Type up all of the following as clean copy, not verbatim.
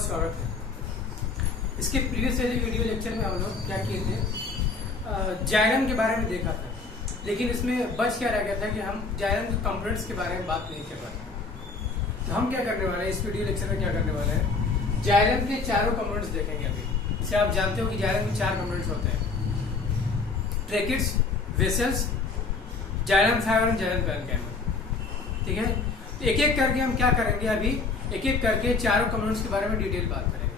बहुत स्वागत है। इसके प्रीवियस वीडियो लेक्चर में हम लोग क्या किए थे, जाइलम के बारे में देखा था, लेकिन इसमें बच क्या रह गया था कि हम जाइलम के कंपोनेंट्स के बारे में बात नहीं कर पाए। तो हम क्या करने वाले हैं इस वीडियो लेक्चर में, क्या करने वाले हैं, जाइलम के चारों कंपोनेंट्स देखेंगे। अभी जैसे आप जानते हो कि जाइलम के 4 कंपोनेंट्स होते हैं, tracheids, vessels, xylem fibre and xylem parenchyma. ठीक है, एक एक करके हम क्या करेंगे, अभी एक एक करके चारों कंपोनेंट्स के बारे में डिटेल बात करेंगे।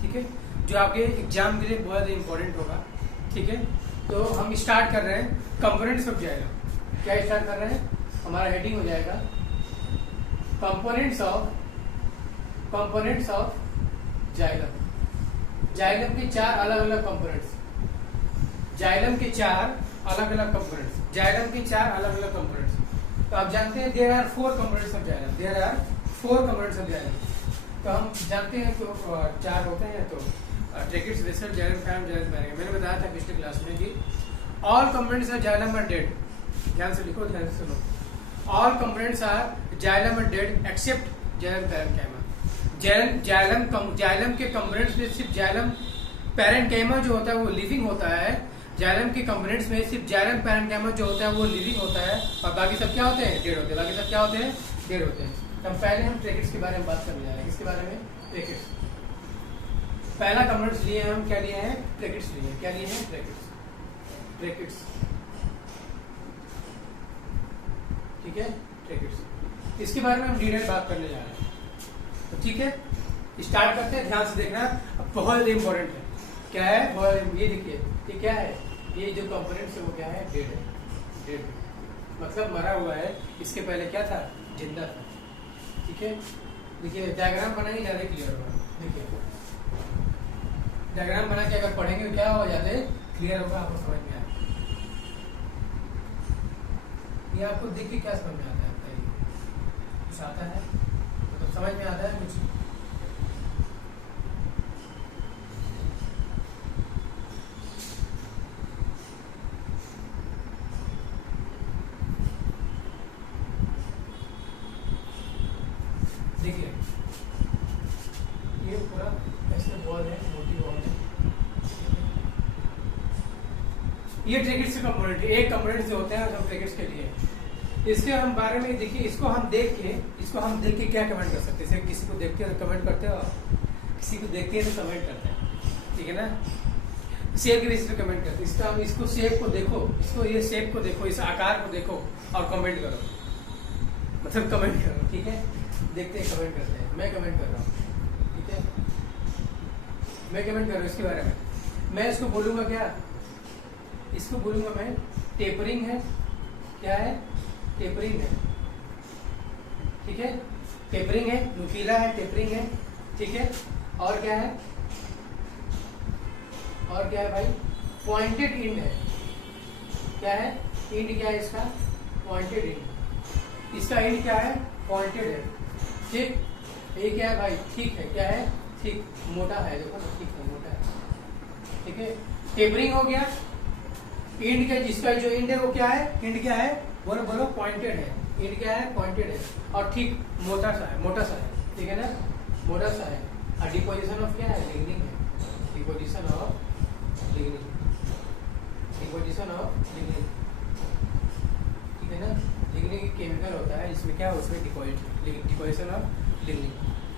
ठीक है, जो आपके एग्जाम के लिए बहुत इंपॉर्टेंट होगा। ठीक है, तो हम स्टार्ट कर रहे हैं कंपोनेंट्स ऑफ जाइलम। क्या स्टार्ट कर रहे हैं, हमारा हेडिंग हो जाएगा कंपोनेंट्स ऑफ जाइलम। जाइलम के 4 अलग अलग कंपोनेंट्स, जाइलम के 4 अलग अलग कंपोनेंट्स, जाइलम के 4 अलग अलग कंपोनेंट्स। तो आप जानते हैं there are 4 components of xylem, there are 4 components of xylem. तो हम जानते हैं तो 4 होते हैं, तो tracheids, vessel, xylem fibre, xylem parenchyma. मैंने बताया था पिछले क्लास में कि all components of xylem are dead. ध्यान से लिखो, ध्यान से सुनो। All components are xylem are dead except xylem parenchyma. Xylem के कंपोनेंट्स में सिर्फ जाइलम पैरेन्काइमा जो होता है वो लिविंग होता है। जाइलम के कंपोनेंट्स में सिर्फ जाइलम पैरेन्काइमा जो होता है वो लिविंग होता है, और बाकी सब क्या होते हैं, डेड होते हैं। बाकी सब क्या होते हैं, डेड होते हैं। तब पहले हम ट्रैकिट्स के बारे में बात करने जा रहे हैं। किसके बारे में, ट्रैकिट्स। पहला कंपोनेंट्स लिए हम, क्या लिए हैं, ट्रैकिट्स लिए हैं। क्या लिए हैं, ट्रैकिट्स। ठीक है, ट्रैकिट्स, इसके बारे में हम डिटेल बात करने जा रहे हैं। तो ठीक है, स्टार्ट करते हैं। ध्यान से देखना, बहुत इंपॉर्टेंट है। क्या है, ये देखिए, ये क्या है, ये जो कंपोनेंट्स है वो क्या है, डेड है। डेड मतलब मरा हुआ है। इसके पहले क्या था, जिंदा था। ठीक है, देखिए डायग्राम बनाएंगे ज्यादा क्लियर होगा। देखिए डायग्राम बना के अगर पढ़ेंगे तो क्या होगा, ज्यादा क्लियर होगा, आपको समझ में आएगा। ये आपको देख के क्या समझ में आता है, बताइए। कुछ आता है तो समझ में आता है कुछ। देखिए ये पूरा ऐसे बॉल है, मोटी बॉल है। ये ट्रैकिट्स के कंपोनेंट है। एक कंपोनेंट जो होते हैं सब ट्रैकिट्स के लिए। इसके हम बारे में देखिए, इसको हम देख के क्या कमेंट कर सकते हैं। जैसे किसी को देखते हैं तो कमेंट करते हो, किसी को देखते हैं तो कमेंट करते हैं। ठीक है ना, शेप के बेसिस पे कमेंट करते हैं। इसका हम इसको शेप को देखो, इसको ये शेप को देखो, इस आकार को देखो और कमेंट करो, मतलब कमेंट करो। ठीक है, देखते हैं, कमेंट करते हैं। मैं कमेंट कर रहा हूँ, ठीक है, मैं कमेंट कर रहा हूँ इसके बारे में। मैं इसको बोलूंगा क्या, इसको बोलूंगा मैं टेपरिंग है। क्या है, टेपरिंग है। ठीक है, टेपरिंग है, नुकीला है, टेपरिंग है। ठीक है, और क्या है, और क्या है भाई, पॉइंटेड इंड है। क्या है, इंड क्या है इसका, पॉइंटेड इंड। इसका इंड क्या है, पॉइंटेड है। ठीक, ये क्या है भाई, ठीक है। क्या है, ठीक, मोटा है, देखो ना, ठीक है, मोटा है। ठीक है, टेपरिंग हो गया। इंड का, जिसका जो इंड है वो क्या है, इंड क्या है, बोलो बोलो, पॉइंटेड है। इंड क्या है, पॉइंटेड है, और ठीक मोटा सा है, मोटा सा है। ठीक है ना, मोटा सा है। और डिपोजिशन ऑफ क्या है, लिग्निन है। Deposition of lignin, deposition of lignin. ठीक है ना, लिग्निन केमिकल होता है, इसमें क्या, उसमें डिपोजिशन ऑफ लिग्निन,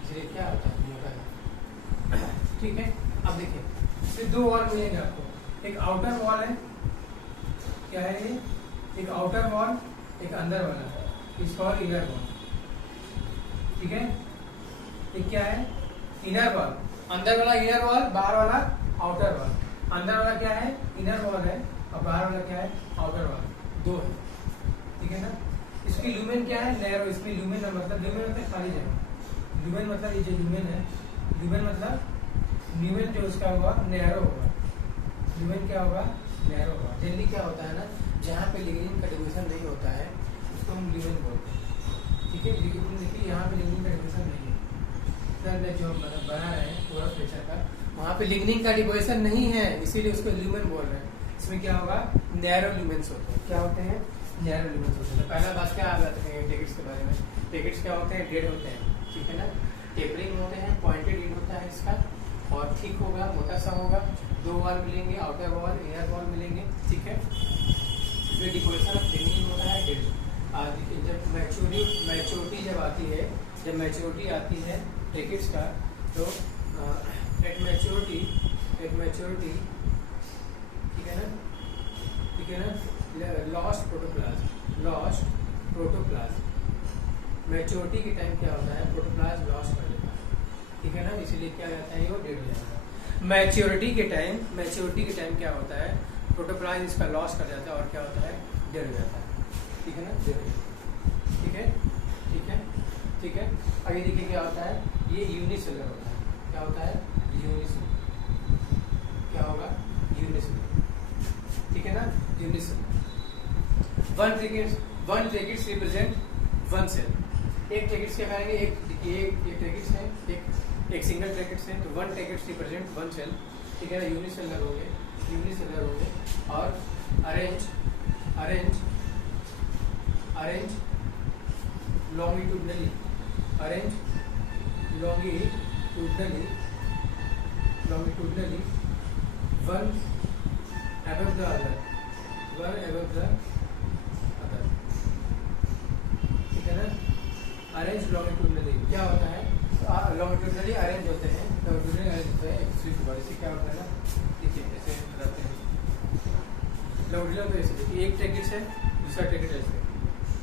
इसलिए क्या होता है, मोटा है। ठीक है, अब देखिए इसमें 2 वॉल मिलेंगे आपको। एक आउटर वॉल है, क्या है ये, एक आउटर वॉल, एक अंदर वाला, इसका और इनर वॉल। ठीक है, एक क्या है, इनर वॉल, अंदर वाला इनर वॉल, बाहर वाला आउटर वॉल। अंदर वाला क्या है, इनर वॉल है, और बाहर वाला क्या है, आउटर वॉल। 2 है। ठीक है ना, इसकी लुमेन क्या है, नैरो। इसमें लुमेन मतलब, लुमेन मतलब खाली जगह, लुमेन मतलब ये जो लुमेन है, लुमेन मतलब ल्यूमेन जो उसका होगा नैरो होगा। ल्यूमेन क्या होगा, नैरो होगा। जनरली क्या होता है ना, जहाँ पे लिग्निन का डिवीजन नहीं होता है उसको हम ल्यूमेन बोलते हैं। ठीक है, लेकिन देखिए यहाँ पे लिग्निन का डिवीजन नहीं है। सर में जो हम बना रहे हैं पूरा फ्रेक्चर का, वहाँ पे लिग्निन का डिवीजन नहीं है, इसीलिए उसको ल्यूमेन बोल रहे हैं। इसमें क्या होगा, नैरो ल्यूमेन्स होते हैं। क्या होते हैं, नैरो ल्यूमेन्स होते हैं। पहला बात क्या आ जाता है ट्रैकिट्स के बारे में। ट्रैकिट्स क्या होते हैं, डेड होते हैं। ठीक है ना, टेपरिंग होते हैं, पॉइंटेड एंड होता है इसका, और थिक होगा, मोटा सा होगा, 2 वॉल मिलेंगे, आउटर वॉल, इनर वॉल मिलेंगे, ठीक है। इसमें डिपोजिशन ऑफ फेमिनिन होता है डेड। देखिए जब मैच्योरिटी जब आती है, जब मैच्योरिटी आती है ट्रैकिड्स का, तो एट मैच्योरिटी ठीक है ना, लॉस्ट प्रोटोप्लाज्म मैच्योरिटी के टाइम क्या होता है, प्रोटोप्लाज्म लॉस्ट कर देता है, ठीक है ना, इसीलिए क्या रहता है, वो डेड हो जाता है। मैच्योरिटी के टाइम क्या होता है, प्रोटोप्लाज्म इसका लॉस कर जाता है और क्या होता है, डेड हो जाता है, ठीक है ना, ठीक है। आगे देखिए क्या होता है, ये यूनिसेलुलर होता है, क्या होता है, यूनिसेलुलर, क्या होगा, यूनिसेलुलर, ठीक है ना, unicellular. One tracheids represent one cell. एक ट्रैकिड्स क्या करेंगे, एक ट्रैकिड्स है, एक सिंगल ट्रैकिड्स है, तो one tracheids represent one cell, ठीक है ना, यूनिसेलुलर हो गए, और arrange longitudinally one above the other, ठीक है ना। अरेंज लॉन्गिट्यूडनली क्या होता है, लॉन्गिट्यूडनली अरेंज होते हैं, एक स्विच के बाद इसे क्या होता है ना, देखिए ऐसे रहते हैं लॉन्गिट्यूडनल, तो ऐसे देखिए एक ट्रैकिड्स है, दूसरा ट्रैकिड ऐसे,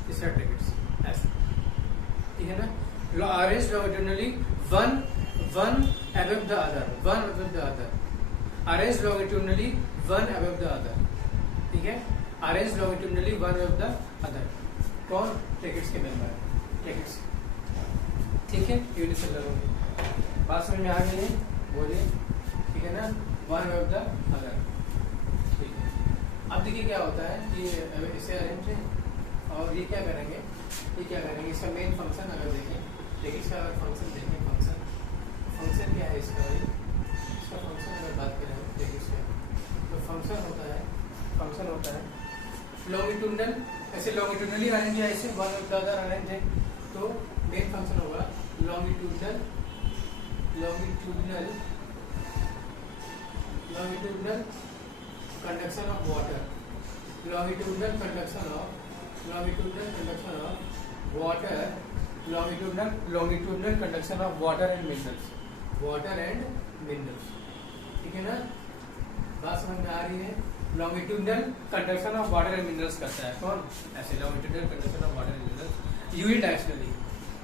तीसरा ट्रैकिड्स ऐसे, ठीक है ना। Arrange longitudinally one above the other, arrange longitudinally one above the other, ठीक है, arrange longitudinally one above the other, कौन, ट्रैकिड्स के मेंबर है, ट्रैकिड्स, ठीक है, यूनिसेलुलर हो गए, बात समझ में आ गई है, बोलिए, ठीक है ना, वन above the other, ठीक है। अब देखिए क्या होता है कि इसे अरेंज है, और ये क्या करेंगे, इसका मेन फंक्शन अगर देखें, देखिए इसका अगर फंक्शन देखें, फंक्शन क्या है इसका, इसका फंक्शन अगर बात करें देखिए इसका, तो फंक्शन होता है लॉन्गिट्यूडनल, ऐसे लॉन्गिट्यूडनली अरेंज है, ऐसे one of the other arrange है, तो मेन फंक्शन होगा longitudinal conduction of water, longitudinal conduction of water and minerals, ठीक है ना, बात समझ में आ रही है। Longitudinal conduction of water and minerals करता है कौन, ऐसे longitudinal conduction of water and minerals unidirectionally,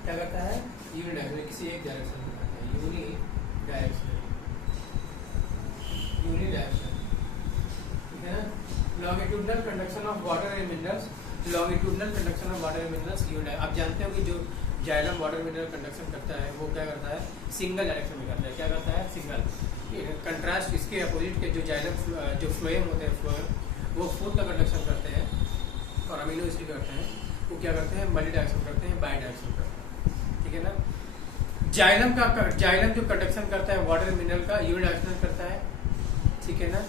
क्या करता है, यूनिडायरेक्शनली, किसी एक डायरेक्शन में करता है, यूनिडायरेक्शनल, ठीक है ना। Longitudinal conduction of water and minerals, आप जानते हो कि जो जाइलम वाटर मिनरल कंडक्शन करता है वो क्या करता है, सिंगल डायरेक्शन में करता है, क्या करता है, सिंगल। कंट्रास्ट इसके अपोजिट के जो जाइलम जो फ्लोएम होते हैं, वो फूड का कंडक्शन करते हैं, और अमीनो एसिड करते हैं, वो क्या करते हैं, मल्टी डायरेक्शन करते हैं, बाई डायरेक्शन करते हैं, ठीक है ना। जाइलम जो कंडक्शन करता है वाटर मिनरल का, यूनिडायरेक्शनल करता है, ठीक है ना।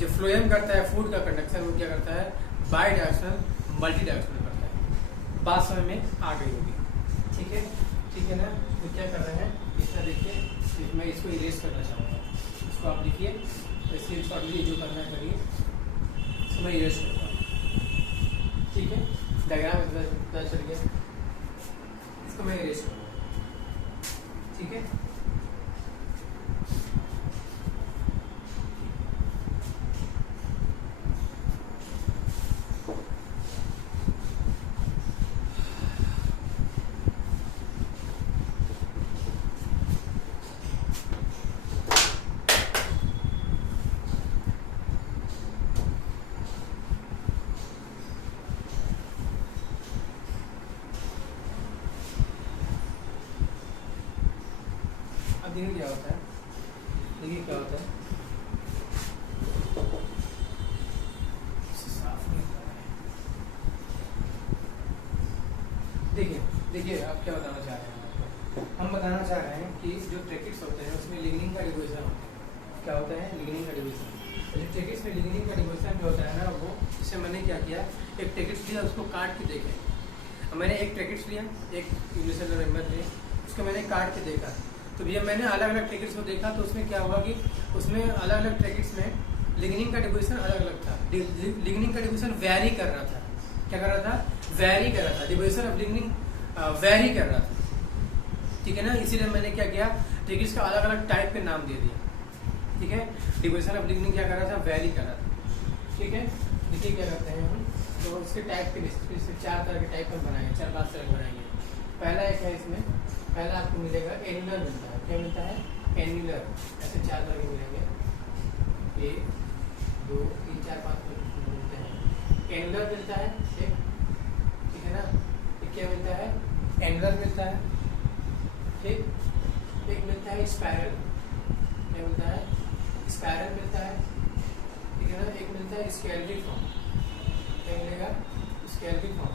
जो फ्लोएम करता है फूड का कंडक्शन, वो क्या करता है, बाई डायरेक्शनल, मल्टी डायरेक्शनल करता है। बात समझ में आ गई होगी, ठीक है ना। तो क्या कर रहे हैं, इसका देखिए, मैं इसको इरेज करना चाहूँगा, इसको आप लिखिए, स्क्रीन शॉट लीजिए, जो करना है करिए, इसको मैं इरेज करूँगा, ठीक है, डायग्राम पता चल गया, इसको मैं इरेज करूँगा, ठीक है। देखिए क्या होता है, देखिए आप क्या बताना चाह रहे हैं, हम बताना चाह रहे हैं कि जो ट्रैकिड्स होते हैं उसमें लिग्निन का डिवीजन होता है, क्या होता है, लिग्निन का डिवीजन। जो ट्रैकिड्स में लिग्निन का डिवीजन जो होता है ना, वो इससे मैंने क्या किया, एक ट्रैकिड्स लिया, उसको काट के देखें, मैंने एक ट्रैकिड्स लिया, एक यूनिसेलुलर मेंबर लिया, उसको मैंने काट के देखा। तो जब मैंने अलग अलग ट्रैकेट्स को देखा तो उसमें क्या हुआ कि उसमें अलग अलग ट्रैकेट्स में लिग्निन का डिपोजिशन अलग अलग था। लिग्निन का डिपोजिशन वेरी कर रहा था। क्या कर रहा था? वेरी कर रहा था। डिपोजिशन ऑफ लिग्निन वेरी कर रहा था। ठीक है ना, इसीलिए मैंने क्या किया, ट्रैकेट्स का अलग अलग टाइप के नाम दे दिया। ठीक है, डिपोजिशन ऑफ लिग्निन क्या कर रहा था? वेरी कर रहा था। ठीक है, देखिए क्या करते हैं हम, तो उसके टाइप के बेसिस पे 4 तरह के टाइप हम बनाएंगे, 4-5 तरह के बनाएंगे। पहला एक है, इसमें पहला आपको मिलेगा एनुलर मिलता है। क्या मिलता है? एनुलर। ऐसे 4 तरह के मिलेंगे, 1 2 3 4 5 मिलते हैं। एनुलर मिलता है एक, ठीक है ना। एक क्या मिलता है? एनुलर मिलता है। ठीक, एक मिलता है स्पाइरल। क्या मिलता है? स्पाइरल मिलता है। ठीक है ना। एक मिलता है स्केलरी फॉर्म। क्या मिलेगा? स्केलरी फॉर्म।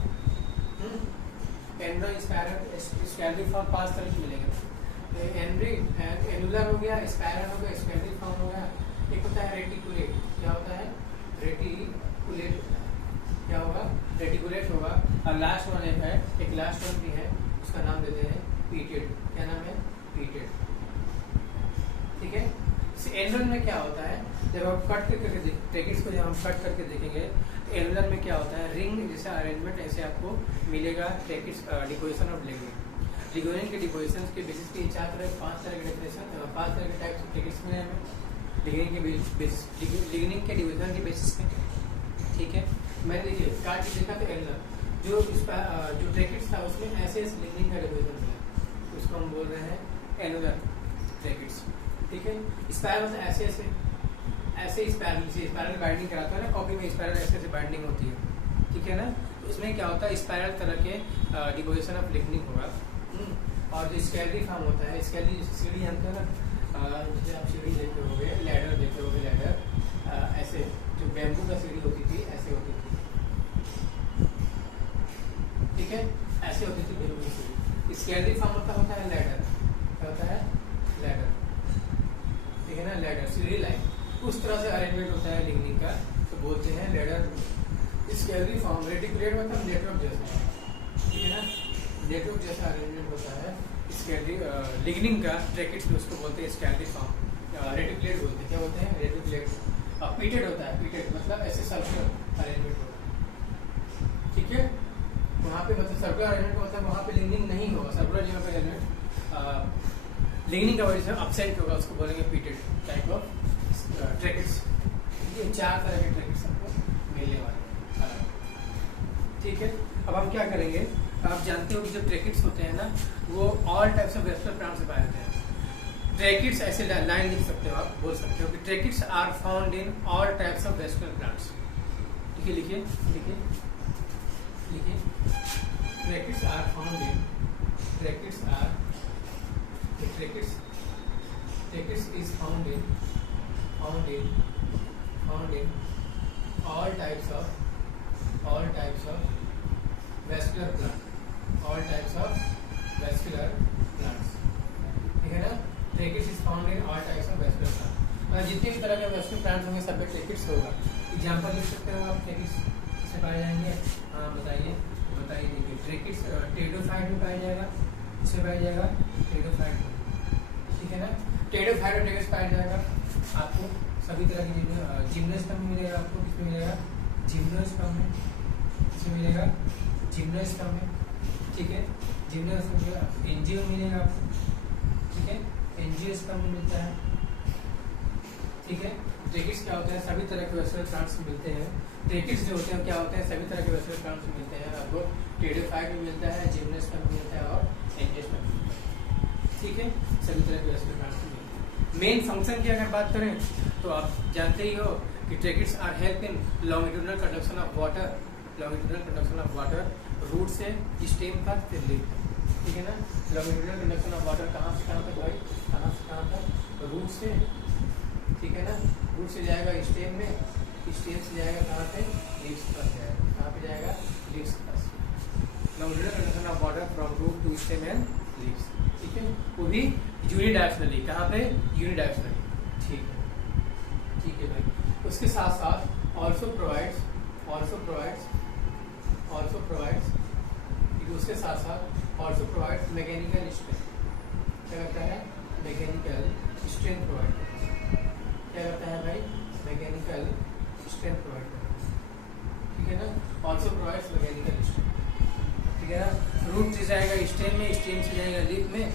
एनुलर, स्पाइरल, स्केलरी फॉर्म 5 तरह के मिलेंगे। एनुलर हो गया, स्पाइरल हो गया, स्केलरी फॉर्म हो गया। एक होता है रेटिकुलेट। क्या होता है? रेटिकुलेट होता है। क्या होगा? रेटिकुलेट होगा। और लास्ट वन है, एक लास्ट वन भी है, उसका नाम देते हैं पीटेड। क्या नाम है? पीटेड। ठीक है। एनुलर में क्या होता है, जब आप कट करके ट्रैकेट्स को जब हम कट करके देखेंगे तो एनुलर में क्या होता है, रिंग जैसा अरेंजमेंट ऐसे आपको मिलेगा। Tracheids deposition of lignin, lignin के डिपोजिशन के बेसिस पे 4 तरह 5 तरह के डेफिनेशन, 5 तरह के टाइप्स ऑफ ट्रैकेट्स मिले हमें लिग्निन के बेसिस, लिग्निन के डिपोजिशन के बेसिस पे। ठीक है, मैंने देखिए काट के देखा तो एनुलर जो ट्रैकेट्स था उसमें ऐसे लिग्निन का डिपोजिशन मिला, उसको हम बोल रहे हैं एनुलर ट्रैकेट्स। ठीक है, स्पाइरल ऐसे ऐसे ऐसे स्पाइरल बाइंडिंग कराता है ना, कॉपी में स्पाइरल ऐसे ऐसे बाइंडिंग होती है। ठीक है ना, तो उसमें क्या होता है, स्पाइरल तरह के डिपोजिशन ऑफ लिग्निन होगा। और जो स्केलरी फॉर्म होता है, स्केलरी जैसे सीढ़ी जानते हैं ना, जैसे आप सीढ़ी देखते होंगे, लैडर देखते होंगे, लैडर ऐसे जो बैम्बू का सीढ़ी होती थी ऐसे होती थी। ठीक है, ऐसे होती थी बैम्बू की सीढ़ी। स्केलरी फॉर्म होता है लैडर। क्या होता है? लैडर। ठीक है ना, लैडर सीढ़ी लाइन, उस तरह से अरेंजमेंट होता है लिग्निन का, तो बोलते हैं लैडर। स्केलरी फॉर्म, रेटिकुलेट मतलब नेटवर्क जैसा। ठीक है ना, नेटवर्क जैसा अरेंजमेंट होता है स्केलरी लिग्निन का ट्रैकेट्स में, उसको बोलते हैं स्केलरी फॉर्म। रेटिकुलेट बोलते हैं। क्या बोलते हैं? रेटिकुलेट। पीटेड होता है, पीटेड मतलब ऐसे सर्कुलर अरेंजमेंट होता है। ठीक है, वहाँ पे मतलब सर्कुलर अरेंजमेंट मतलब वहाँ पे लिग्निन नहीं होगा, सर्कुलर जगह पे अरेंजमेंट लिग्निन का वजह से अपसेंट होगा, उसको बोलेंगे पीटेड टाइप ऑफ ट्रैकेट्स। ये 4 तरह के ट्रैकेट्स आपको मिलने वाले हैं। ठीक है, अब हम क्या करेंगे, आप जानते हो कि जो ट्रैकेट्स होते हैं ना, वो all types of western plant से पाए जाते हैं। ट्रैकेट्स ऐसे लाइन लिख सकते हो, आप बोल सकते हो कि tracheids are found in all types of western plants. ठीक है, लिखिए लिखिए लिखिए, tracheids are found in, tracheids are, tracheids is found in all types of vascular plants, ठीक है ना। Tracheids is found in all types of vascular plant. जितने भी तरह के वेस्कुलर प्लांट्स होंगे सब में ट्रैकेट्स होगा। एग्जांपल लिख सकते हो आप, ट्रैकेट्स किससे पाए जाएंगे? हाँ बताइए देखिए, ट्रैकेट्स टेरिडोफाइट में पाया जाएगा। किससे पाया जाएगा? टेरिडोफाइट में। ठीक है ना, टेरिडोफाइट और ट्रैकेट्स पाया जाएगा आपको सभी तरह की चीजें। जिम्नोस्पर्म में मिलेगा आपको, किसमें मिलेगा? जिम्नोस्पर्म में। किसमें मिलेगा? जिम्नोस्पर्म में। ठीक है, जिम्नोस्पर्म में एंजियो मिलेगा आपको। ठीक है, एंजियोस्पर्म में मिलता है। ठीक है, ट्रैकेट्स क्या होता है, सभी तरह के वेस्कुलर प्लांट्स में मिलते हैं। ट्रैकेट्स जो होते हैं क्या होते हैं, सभी तरह के वेस्कुलर प्लांट्स में मिलते हैं। आपको टेरिडोफाइट में मिलता है, जिम्नोस्पर्म में मिलता है और एंजियोस्पर्म में मिलता है। ठीक है, सभी तरह के वेस्कुलर प्लांट्स में मिलते हैं। मेन फंक्शन की अगर बात करें तो आप जानते ही हो कि tracheids are help in longitudinal conduction of water, longitudinal conduction of water root से स्टेम तक फिर लीफ तक। ठीक है ना, लॉन्गिट्यूडनल कंडक्शन ऑफ वाटर कहाँ से कहाँ तक भाई? कहाँ से कहाँ तक? रूट से। ठीक है ना, रूट से जाएगा स्टेम में, स्टेम से जाएगा कहाँ पे? लीव्स पर जाएगा। कहाँ पे जाएगा? लीव्स पर। Longitudinal conduction of water from root to stem and leaves. ठीक है, वो भी यूनिडायरेक्शनली। कहाँ पे? यूनिडायरेक्शनली। ठीक है भाई। उसके साथ साथ ऑल्सो प्रोवाइड्स उसके साथ साथ ऑल्सो प्रोवाइड्स मैकेनिकल स्ट्रेंथ। क्या करता है, मैकेनिकल स्ट्रेंथ प्रोवाइड करता है। क्या करता है भाई, मैकेनिकल स्ट्रेंथ प्रोवाइड करता है, ठीक है ना। ऑल्सो प्रोवाइड्स मैकेनिकल स्ट्रेंथ, ठीक है ना। रूट से जाएगा स्टेम में, स्टेम से जाएगा लीफ में,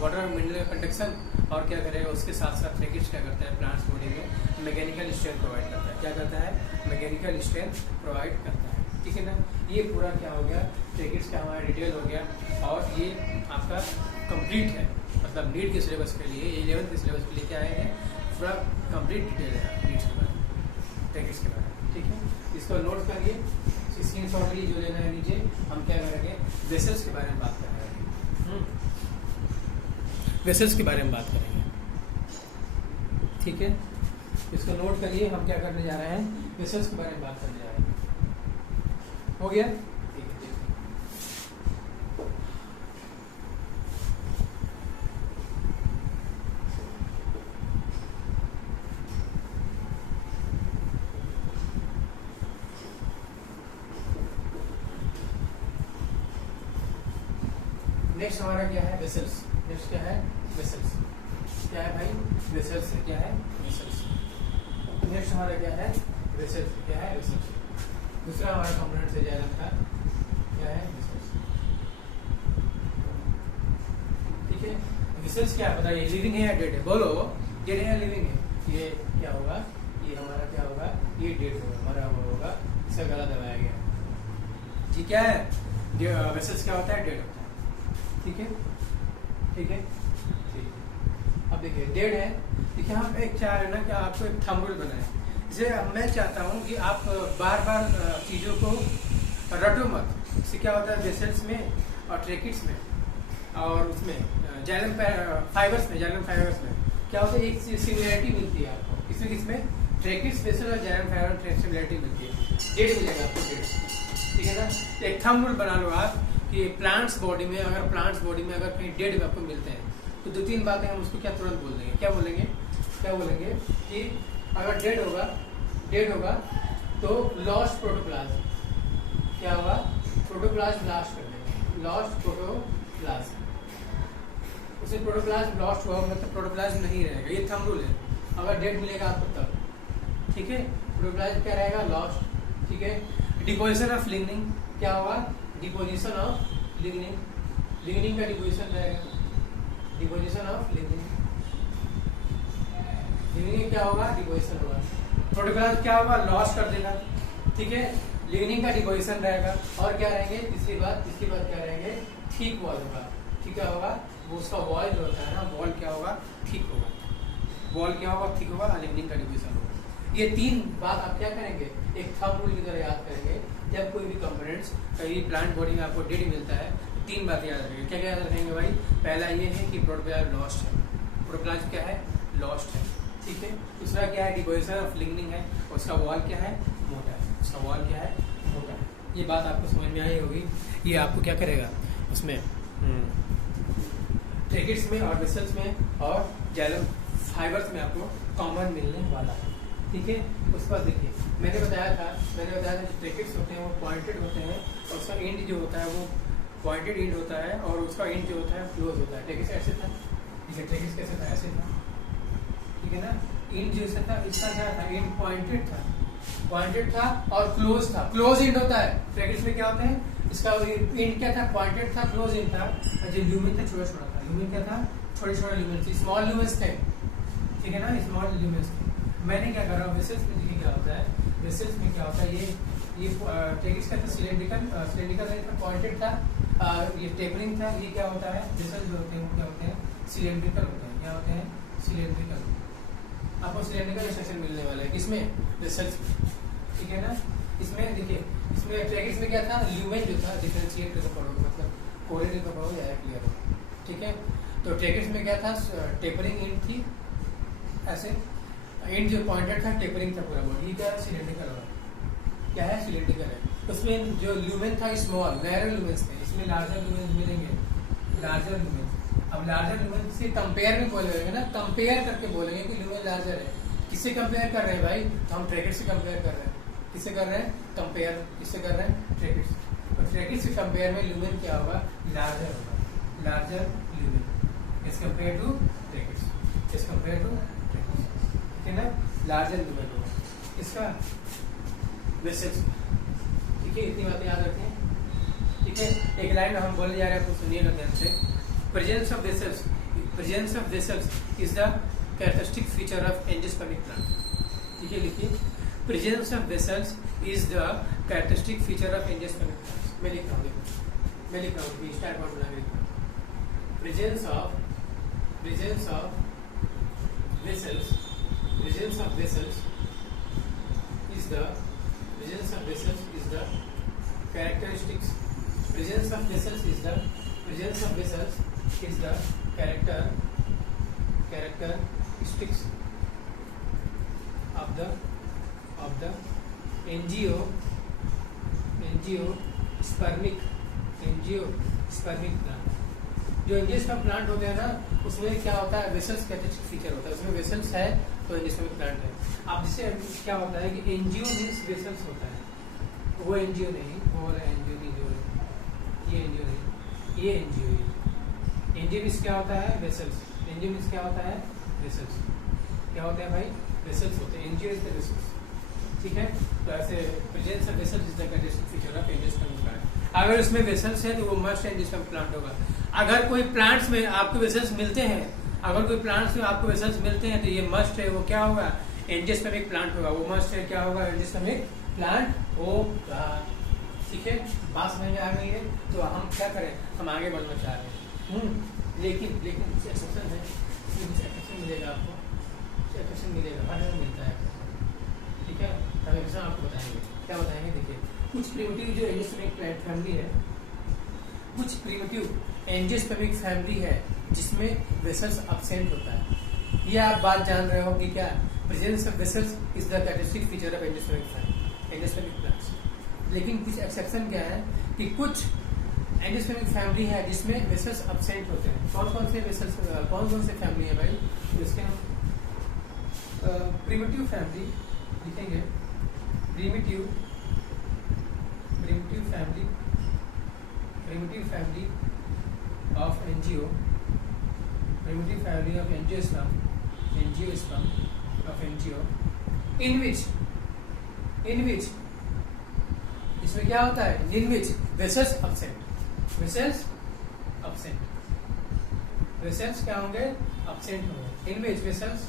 वाटर मिनरल कंडक्शन, और क्या करेगा उसके साथ साथ ट्रैकिट्स क्या करता है प्लांट्स बॉडी में मैकेनिकल स्ट्रेंथ प्रोवाइड करता है। क्या करता है, मैकेनिकल स्ट्रेंथ प्रोवाइड करता है, ठीक है ना। ये पूरा क्या हो गया, ट्रैकिट्स का हमारा डिटेल हो गया, और ये आपका कंप्लीट है, मतलब नीट के सिलेबस के लिए, 11th के सिलेबस के लिए क्या है, पूरा कंप्लीट डिटेल है नीट्स के बारे में, ट्रैकिट्स के बारे में, ठीक है। इसको नोट करिए, स्क्रीनशॉट लिए, जो लेना है लीजिए। हम क्या करेंगे, वेसल्स के बारे में बात करेंगे, वेसल्स के बारे में बात करेंगे, ठीक है। इसको नोट करिए, हम क्या करने जा रहे हैं, वेसल्स के बारे में बात करने जा रहे हैं। हो गया, ठीक है। नेक्स्ट हमारा क्या है, वेसल्स। नेक्स्ट क्या है, वेसल्स। क्या है भाई, वेसल्स है, क्या है, वेसल्स। नेक्स्ट हमारा क्या है, वेसल्स, क्या है, वेसल्स। दूसरा हमारा कंपोनेंट से जाएगा था, क्या है, वेसल्स, ठीक है। वेसल्स क्या है बताइए, लिविंग है या डेड है, बोलो, डेड है या लिविंग है। ये क्या होगा, ये हमारा क्या होगा, ये डेड होगा, मरा हुआ होगा, इसका गला दबाया गया, ठीक है। वेसल्स क्या होता है, डेड होता है, ठीक है, ठीक है, ठीक है। अब देखिए डेड है, देखिए हम एक क्या है ना कि आपको एक थंब रूल बनाए, जैसे मैं चाहता हूँ कि आप बार बार चीज़ों को रटो मत। इससे क्या होता है, वेसल्स में और ट्रैकिट्स में और उसमें जाइलम फाइबर्स में, जाइलम फाइबर्स में क्या होता है, एक सिमिलरिटी मिलती है आपको, किसमें किसमें, ट्रैकिट्स, वेसल और जाइलम फाइबर सिमिलरिटी मिलती है, डेड मिलेगा आपको, डेड, ठीक है ना। तो एक थंब रूल बना लो आप कि प्लांट्स बॉडी में, अगर प्लांट्स बॉडी में अगर कहीं डेड आपको मिलते हैं तो 2-3 बातें हम उसको क्या तुरंत बोल देंगे, क्या बोलेंगे, क्या बोलेंगे कि अगर डेड होगा, डेड होगा तो लॉस्ट प्रोटोप्लाज्म, क्या होगा, प्रोटोप्लाज्म लॉस्ट कर देंगे, लॉस्ट प्रोटोप्लाज्म। उसे प्रोटोप्लाज्म लॉस्ट हुआ मतलब प्रोटोप्लाज्म नहीं रहेगा, ये थंब रूल है। अगर डेड मिलेगा आपको तब, ठीक है, प्रोटोप्लाज्म क्या रहेगा, लॉस्ट, ठीक है। डिपोजिशन ऑफ लिग्निन, क्या होगा, डिपोजिशन ऑफ लिग्निन, लिग्निन का डिपोजिशन रहेगा, डिपोजिशन ऑफ लिग्निन, लिग्निन क्या होगा, डिपोजिशन होगा। प्रोटोप्लाज्म क्या होगा, लॉस कर देगा, ठीक है, लिग्निन का डिपोजिशन रहेगा। और क्या रहेंगे, तीसरी बात क्या रहेंगे, ठीक वॉल होगा, ठीक क्या होगा, वो उसका वॉल जो होता है ना, वॉल क्या होगा, ठीक होगा, वॉल क्या होगा, ठीक होगा, लिग्निन का डिपोजिशन होगा। ये 3 बात आप क्या करेंगे, एक थंब रूल की तरह याद करेंगे। जब कोई भी कंपोनेंट्स कहीं प्लांट बॉडी में आपको डेड मिलता है तो 3 बातें याद रखेंगे। क्या क्या याद रखेंगे भाई, पहला ये है कि प्रोटोप्लाज्म लॉस्ट है, प्रोटोप्लाज्म क्या है, लॉस्ट है, ठीक है। दूसरा क्या है, डिपोजिशन ऑफ लिग्निन है, उसका वॉल क्या है, मोटा है, उसका वॉल क्या है, मोटा है। ये बात आपको समझ में आई होगी। ये आपको क्या करेगा उसमें, ट्रैकिट्स में और वेसल्स में और जाइलम फाइबर्स में आपको कॉमन मिलने वाला है, ठीक है। उसके बाद देखिए मैंने बताया था जो ट्रैकिट्स होते हैं वो पॉइंटेड होते हैं, और उसका एंड जो होता है वो पॉइंटेड एंड होता है, और उसका एंड जो होता है क्लोज होता है। ट्रैकिट्स ऐसे था, ठीक है, ट्रैकिट्स कैसे था, ऐसे था, ठीक है ना। एंड जैसे था, इसका क्या था, एंड पॉइंटेड था, पॉइंटेड था और क्लोज था, क्लोज एंड होता है। ट्रैकिट्स में क्या होते हैं, इसका एंड क्या था, पॉइंटेड था, क्लोज एंड था, और जो ल्यूमेन था छोटा छोटा था, ल्यूमेन क्या था, छोटे छोटे ल्यूमेन थे, स्मॉल ल्यूमेन्स थे, ठीक है ना, स्मॉल ल्यूमेन्स थे। मैंने क्या करा, वेसल्स में देखिए क्या होता है, वेसल्स में क्या होता है, ये ट्रैकिट्स का सिलेंड्रिकल था, पॉइंटेड था, ये टेपरिंग था। ये क्या होता है, वेसल्स जो होते हैं वो क्या होते हैं, सिलेंड्रिकल होते हैं, क्या होते हैं, सिलेंड्रिकल। आपको सिलेंड्रिकल स्ट्रक्चर मिलने वाला है किसमें, वेसल्स, ठीक है ना। इसमें देखिए, इसमें ट्रैकिट्स में क्या था, ल्यूमेन जो था, डिफरेंशिएट करके पढ़ोगे, मतलब कोरिलेट करके पढ़ोगे ज़्यादा क्लियर हो, ठीक है। तो ट्रैकिट्स में क्या था, टेपरिंग एंड थी, ऐसे एंड जो पॉइंटेड था, टेपरिंग था पूरा बॉडी, क्या है, सिलेंड्रिकल होगा, क्या है, सिलेंड्रिकल है। उसमें जो ल्यूमेन था स्मॉल, नैरो ल्यूमेन्स थे, इसमें लार्जर ल्यूमेन्स मिलेंगे, लार्जर ल्यूमेन्स। अब लार्जर ल्यूमेन से कंपेयर में बोलेंगे ना, कंपेयर करके बोलेंगे कि ल्यूमेन लार्जर है। किससे कंपेयर कर रहे हैं भाई, हम ट्रैकिट्स से कंपेयर कर रहे हैं, किससे कर रहे हैं, कंपेयर किससे कर रहे हैं, ट्रैकिट्स। और ट्रैकिट्स से कंपेयर में ल्यूमेन क्या होगा, लार्जर होगा, larger lumen, as compare to brackets, as compare to brackets, ठीक है ना, लार्जर न्यूमेरल होगा इसका वेसल्स, ठीक है, इतनी बातें याद रखें, ठीक है। एक लाइन हम बोले जा रहे हैं, आपको सुनिएगा ध्यान से। Presence of vessels, presence of vessels is the characteristic feature of angiospermic plant, ठीक है, लिखिए, presence of vessels is the characteristic feature of angiospermic plant. मैं लिख रहा हूँ, मैं लिख रहा हूँ, स्टार पॉइंट बना के लिख रहा हूँ। Presence of vessels, presence of vessels is the, presence of vessels is the characteristics, presence of vessels is the, presence of vessels is the characteristics of the angiospermic plant। जो angiosperm plant होते हैं ना, उसमें क्या होता है, vessels characteristic feature होता है, उसमें वेसल्स है तो एंजियोस्पर्मिक प्लांट है। अब जिससे क्या होता है कि एंजियो मीन्स वेसल्स होता है, वो एंजियो नहीं, वो वाला एंजियो नहीं, जो ये एंजियो नहीं, ये एंजियो है। एंजियो मीन्स क्या होता है, वेसल्स, एंजियो मीन्स क्या होता है, वेसल्स, क्या होता है भाई, वेसल्स होते हैं, एंजियो इज द वेसल्स, ठीक है। तो ऐसे presence of vessels is the characteristic feature of angiospermic plant. अगर उसमें वेसल्स है तो वो मस्ट एंजियोस्पर्मिक प्लांट होगा। अगर कोई प्लांट्स में आपको वेसल्स मिलते हैं, अगर कोई प्लांट्स में आपको वेसल्स मिलते हैं तो ये मस्ट है, वो क्या होगा, एंजियोस्पर्मिक प्लांट होगा, वो मस्ट है, क्या होगा, एंजियोस्पर्मिक प्लांट होगा, ठीक है। बात समझ में आ गई है। तो हम क्या करें, हम आगे बढ़ना चाह रहे हैं, लेकिन कुछ एक्सेप्शन है, कुछ एक्सेप्शन मिलेगा आपको, कुछ एक्सेप्शन मिलेगा, हर जगह मिलता है, ठीक है। हम एक्सेप्शन आपको बताएंगे, क्या बताएंगे, देखिए, कुछ प्रिमिटिव जो एंजियोस्पर्मिक प्लांट फैमिली है, कुछ प्रिमिटिव एंजियोस्पर्मिक फैमिली है जिसमें वेसल्स एब्सेंट होता है। ये आप बात जान रहे हो कि क्या, presence of vessels is the characteristic feature of angiospermic plants. लेकिन कुछ एक्सेप्शन क्या है कि कुछ एंजियोस्पर्मिक फैमिली है जिसमें वेसल्स एब्सेंट होते हैं। कौन कौन से वेसल्स, कौन कौन से फैमिली है भाई, तो इसके हम प्रिमिटिव फैमिली लिखेंगे, primitive family of primitive family of angiosperm of angio, in which इसमें क्या होता है, in which vessels absent, vessels क्या होंगे, absent होंगे, in which vessels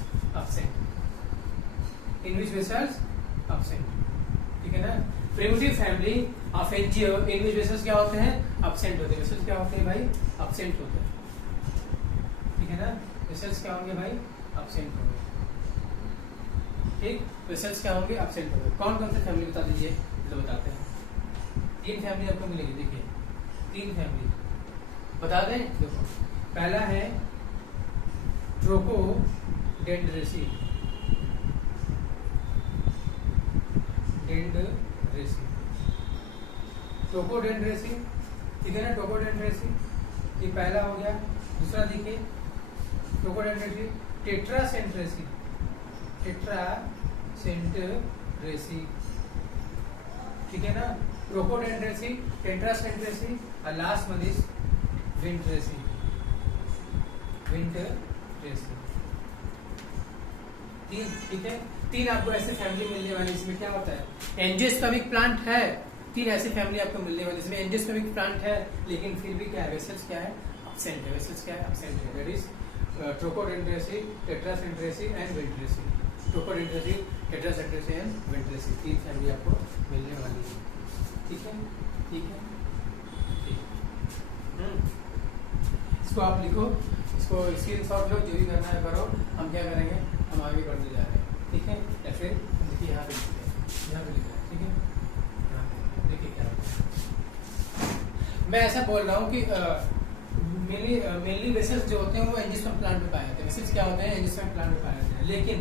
absent, ठीक है ना। Primitive family of angio in which vessels क्या होते हैं, एब्सेंट होते हैं, वेसल्स क्या होते हैं भाई, एब्सेंट होते हैं, ठीक है ना। वेसल्स क्या होंगे भाई, एब्सेंट होंगे, ठीक, वेसल्स क्या होंगे, एब्सेंट होंगे। कौन कौन से फैमिली बता दीजिए, तो बताते हैं। 3 फैमिली आपको मिलेगी, देखिए 3 फैमिली बता दें। देखो, पहला है ट्रोकोडेंड्रेसी, टोकोडेंड्रेसी, ठीक है ना, टोकोडेंड्रेसी, ये पहला हो गया। दूसरा देखिए, टोकोडेंड्रेसी, टेट्रासेंट्रेसी, ठीक है ना, ट्रोकोडेंड्रेसी, टेट्रासेंट्रेसी, और लास्ट वन इज विंट्रेसी, तीन, ठीक है। 3 आपको ऐसे फैमिली मिलने वाली, इसमें क्या होता है, एंजियोस्पर्मिक प्लांट है, 3 ऐसी फैमिली आपको मिलने वाली जिसमें एंजियोस्पर्मिक प्लांट है, लेकिन फिर भी क्या है, वेसल्स क्या है, एब्सेंट है, वेसल्स क्या है, एब्सेंट है, that is trochodendraceae, tetracentraceae and winteraceae, trochodendraceae, tetracentraceae and winteraceae, 3 family आपको मिलने वाली है, ठीक है, ठीक है, इसको आप लिखो, इसको स्क्रीनशॉट लो, जो भी करना है करो। हम क्या करेंगे, हम आगे बढ़ते जा रहे हैं, ठीक है। या फिर देखिए यहाँ पे लिखते हैं, यहाँ पे लिख रहे हैं, ठीक है, देखिए क्या होता है। मैं ऐसा बोल रहा हूँ कि मेनली वेसल्स जो होते हैं वो एंजियोस्पर्म प्लांट में पाए जाते हैं। वेसल्स क्या होते हैं, एंजियोस्पर्म प्लांट में पाए जाते हैं, लेकिन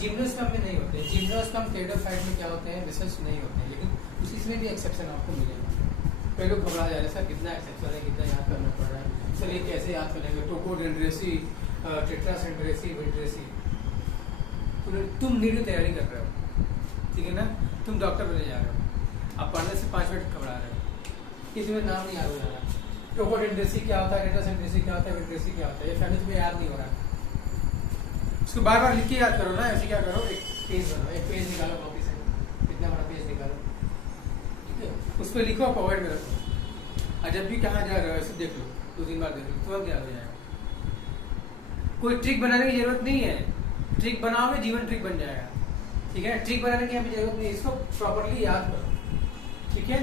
जिम्नोस्पर्म में नहीं होते। जिम्नोस्पर्म टेरिडोफाइट में क्या होते हैं, वेसल्स नहीं होते हैं, लेकिन इसमें भी एक्सेप्शन आपको मिलेगा। कई लोग घबरा जा रहे हैं, सर कितना एक्सेप्शन है, कितना याद करना पड़ रहा है। चलिए कैसे याद करेंगे, टोकोडेंड्रेसी, टेट्रासेंट्रेसी, विंट्रेसी, तुम नीट तैयारी कर रहे हो, ठीक है ना, तुम डॉक्टर बनने जा रहे हो, आप पढ़ने से 5 मिनट घबरा रहे हो कि तुम्हें नाम नहीं याद हो जा रहा, टोकोडेंड्रेसी क्या होता है, रेट्रोसेंट्रेसी क्या होता है, वेंट्रेसी क्या होता है, ये फैमिली तुम्हें याद नहीं हो रहा है। इसको बार बार लिख के याद करो ना। ऐसे क्या करो, एक पेज बनाओ, एक पेज निकालो कॉपी से, इतना बड़ा पेज निकालो, ठीक है, उस पर लिखो, पॉकेट में रखो, और जब भी कहाँ जा रहे हो ऐसे देख लो, 2-3 बार देख लो, तुरंत याद हो जाएगा। कोई ट्रिक बनाने की जरूरत नहीं है, ट्रिक बनाओगे जीवन ट्रिक बन जाएगा, ठीक है। ट्रिक बनाने की हमें जरूरत नहीं है, इसको प्रॉपरली याद करो, ठीक है,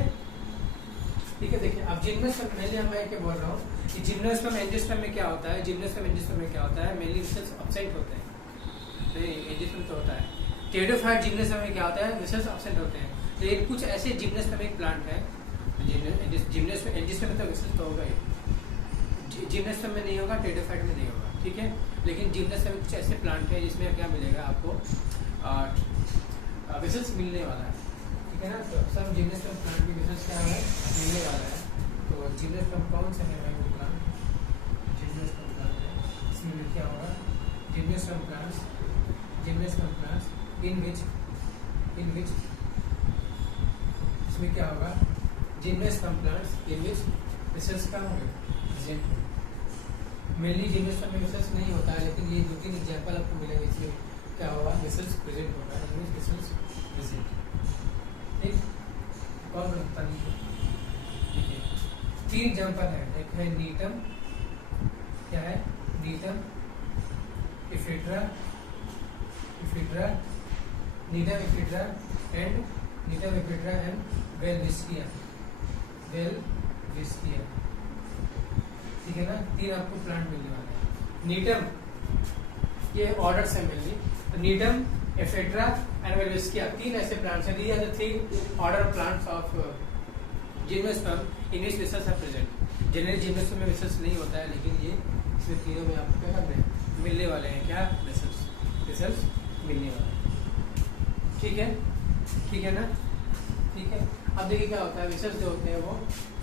ठीक है। देखिए अब जिम्नोस्पर्म, पहले मैं क्या बोल रहा हूँ कि जिम्नोस्पर्म एंजियोस्पर्म में क्या होता है, जिम्नोस्पर्म एंजियोस्पर्म में क्या होता है, मेनली वेसल्स एब्सेंट होते हैं, नहीं एंजियोस्पर्म तो होता है। टेरिडोफाइट जिम्नोस्पर्म में क्या होता है, वेसल्स एब्सेंट होते हैं। लेकिन कुछ ऐसे जिम्नोस्पर्मिक प्लांट है, जिम्नोस्पर्म एंजियोस्पर्म में तो वेसल्स तो होगा ही, जिम्नोस्पर्म में नहीं होगा, टेरिडोफाइट में नहीं होगा, ठीक है। लेकिन जिम्नोस्पर्म में कुछ ऐसे प्लांट है जिसमें क्या मिलेगा आपको, वेसल्स मिलने वाला है, ठीक है ना। तो सब जिम्नोस्पर्म प्लांट की वेसल्स क्या है, मिलने वाला है। तो जिम्नोस्पर्म कौन सा है वो प्लांट, जिम्नोस्पर्म प्लांट है, इसमें क्या होगा, जिम्नोस्पर्म प्लांट्स इन विच इसमें क्या होगा, gymnosperm plants in which vessels क्या होंगे, प्रेजेंट होंगे। मेनली जिम्नोस्पर्म में वेसल्स नहीं होता है, लेकिन ये 2-3 एग्जाम्पल आपको मिलेंगे, इसमें क्या होगा, वेसल्स प्रेजेंट होगा, वेसल्स प्रेजेंट, ठीक। कौन लगता नहीं है, ठीक है। 3 एग्जाम्पल है, एक है नीटम, क्या है, नीटम इफिड्रा, नीटम इफिड्रा एंड वेलविस्किया, ठीक है ना। 3 आपको प्लांट मिलने वाले हैं। नीटम ये ऑर्डर से मिलनी, तो नीटम, एफेड्रा एंड वेलविस्किया, 3 ऐसे प्लांट्स हैं। These are the 3 order plants of gymnosperm in which vessels are present. Generally gymnosperm में वेसल्स नहीं होता है, लेकिन ये इसमें तीनों में आपको क्या करना है, मिलने वाले हैं, क्या, वेसल्स मिलने वाले हैं, ठीक है, ठीक है ना, ठीक है। अब देखिए क्या होता है, वेसल्स जो होते हैं वो,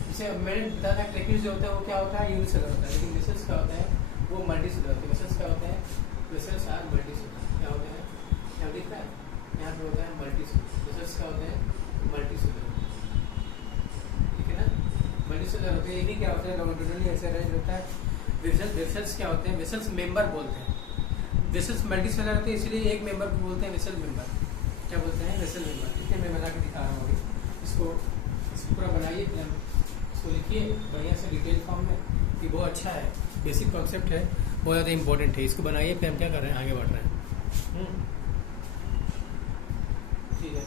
जैसे मैंने बताया था क्लेक्यूल्स जो होता है वो क्या होता है, यूनिसेलुलर होता है, लेकिन वेसल्स क्या होता है, वो मल्टीसेलुलर होते हैं। वेसल्स क्या होते हैं, वेसल्स आर मल्टीसेलुलर, क्या होते हैं, क्या दिख रहा है यहाँ पे होता है मल्टीसेलुलर, वेसल्स क्या होते हैं, मल्टीसेलुलर, ठीक है ना, मल्टीसेलुलर होते हैं। ये भी क्या होता है, लॉन्जिट्यूडनली ऐसे अरेंज होता है। वेसल्स क्या होते हैं, वेसल्स मेंबर बोलते हैं। वेसल्स मल्टीसेलुलर होते हैं, इसलिए एक मेंबर को बोलते हैं वेसल मेंबर, क्या बोलते हैं, वेसल मेंबर, ठीक है। मैं बना के दिखा रहा हूँ अभी, इसको पूरा बनाइए, इसको लिखिए बढ़िया से डिटेल फॉर्म में, ये बहुत अच्छा है, बेसिक कॉन्सेप्ट है, बहुत ज़्यादा इंपॉर्टेंट है। इसको बनाइए, फिर हम क्या कर रहे हैं, आगे बढ़ रहे हैं, ठीक है।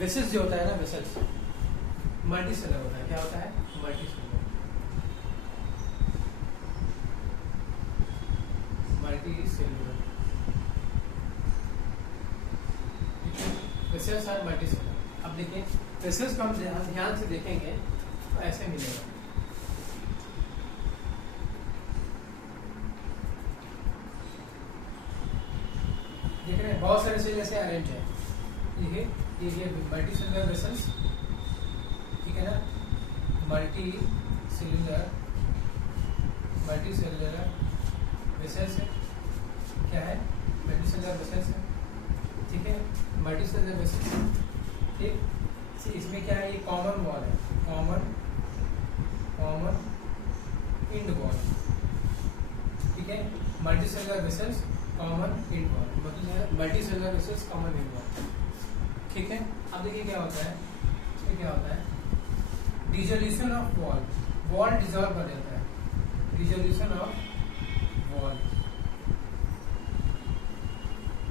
वेसल्स जो होता है ना, वेसल्स मल्टीसेलुलर होता है, क्या होता है, मल्टीसेलुलर, वेसल्स आर मल्टीसेलुलर। अब देखिए वेसल्स को हम ध्यान से देखेंगे तो ऐसे मिलेगा, देख रहे हैं, बहुत सारे सेल ऐसे अरेंज है, ये मल्टीसेलुलर वेसल्स, ठीक है ना, मल्टीसेलुलर वेसल्स है, क्या है, मल्टीसेलुलर वेसल्स है, ठीक है, मल्टीसेलुलर वेसल्स, ठीक। इसमें क्या है, ये कॉमन वॉल है, कॉमन इंड वॉल, ठीक है। Multicellular vessels common end wall, मतलब multicellular vessels common end wall, ठीक है। अब देखिए क्या होता है, इसमें क्या होता है, डिसोल्यूशन ऑफ वॉल डिसॉल्व कर देता है, डिसोल्यूशन ऑफ वॉल,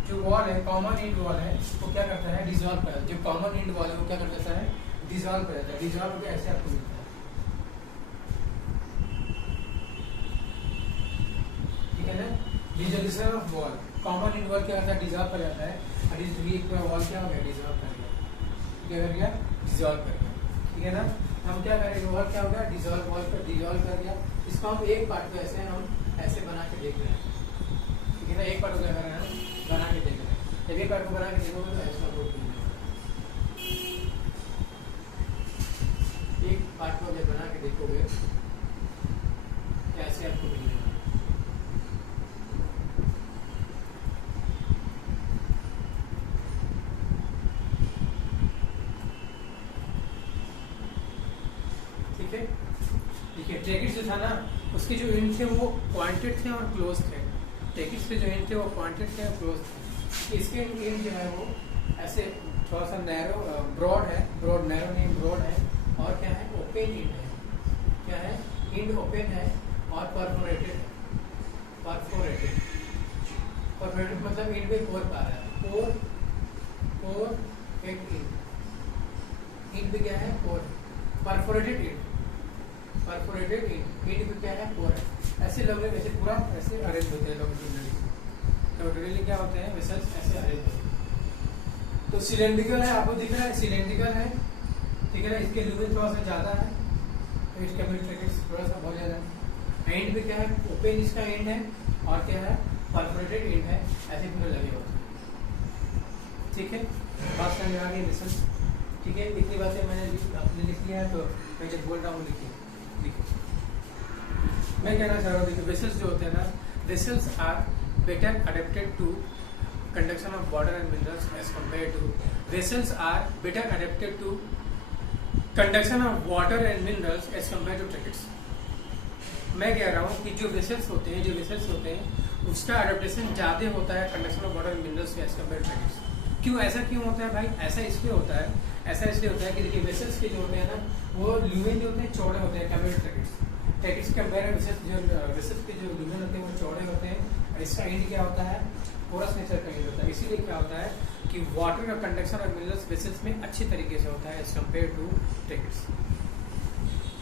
जो वॉल है, कॉमन इंड वॉल है, वो क्या करता है, डिसॉल्व कर, जो कॉमन इंड वॉल है वो क्या कर देता है, डिसॉल्व कर देता है, डिसॉल्व होकर ऐसे आपको मिलता है, ठीक है ना। Dissolution of wall, common end wall क्या करता है, डिसॉल्व कर जाता है, और ये पूरा वॉल क्या हो गया, डिसॉल्व कर गया, क्या कर गया, डिसॉल्व कर गया, ठीक है ना। हम क्या करेंगे, वॉल क्या हो गया, डिसॉल्व, वॉल पर डिसॉल्व कर गया। इसको हम एक पार्ट को ऐसे हम ऐसे बना के देख रहे हैं, ठीक है ना, एक पार्ट को क्या कर रहे हैं, हम बना के देख रहे हैं। जब एक पार्ट को बना के देखोगे तो ऐसा ग्रुप मिलेगा, एक पार्ट को जब बना के देखोगे कैसे आपको मिलने वाला है। ठीक है, देखिए टेकिट्स जो था ना उसके जो एंड थे वो पॉइंटेड थे और क्लोज थे। टेकिट्स के जो एंड थे वो पॉइंटेड थे और क्लोज थे। इसके एंड जो है वो ऐसे थोड़ा सा नैरो ब्रॉड है, ब्रॉड नैरो नहीं ब्रॉड है, और क्या है ओपन एंड है। क्या है, एंड ओपन है और परफोरेटेड है। परफोरेटेड, परफोरेटेड मतलब एंड में पोर पा रहा है, पोर पोर एंड एंड भी क्या है पोर, परफोरेटेड एंड, परफोरेटेड एंड भी क्या है पोर है। ऐसे लोग वैसे पूरा ऐसे अरेंज होते हैं लॉन्गिट्यूडनली क्या होते हैं वेसल्स ऐसे अरेंज होते हैं। तो सिलेंड्रिकल है, आपको दिख रहा है सिलेंड्रिकल है, ठीक है ना, इसके लुमेन थोड़ा सा ज्यादा है, तो इसका थोड़ा सा बहुत ज्यादा है। एंड भी क्या है ओपन इसका एंड है और क्या है परफोरेटेड एंड है, ऐसे पूरे लगे होते हैं। ठीक है, बात समझ में आ गई वेसल्स। ठीक है, इतनी बातें मैंने लिख लिया है, तो मैं जब बोल रहा हूँ लिखिए। मैं कहना चाह रहा हूँ देखिए वेसल्स जो होते हैं ना, vessels are better adapted to conduction of water and minerals as compared to vessels are better adapted to conduction of water and minerals as compared to trackets। मैं कह रहा हूँ कि जो वेसल्स होते हैं उसका अडेप्टेशन ज़्यादा होता है conduction of water and minerals as compare to tracheids. क्यों, ऐसा क्यों होता है भाई? ऐसा इसलिए होता है कि देखिए वेसल्स के जो होते हैं ना वो ल्यूमेन जो होते हैं चौड़े होते हैं कम्पेयर टू ट्रैकेट्स। ट्रैकेट्स के कंपेयर वेसल्स के जो ल्यूमेन होते हैं वो चौड़े होते हैं। इसका एंड क्या होता है पोरस नेचर का एंड होता है। इसीलिए क्या होता है कि वाटर का कंडक्शन और मिनरल्स वेसल्स में अच्छी तरीके से होता है एज कम्पेयर टू ट्रैकेट्स।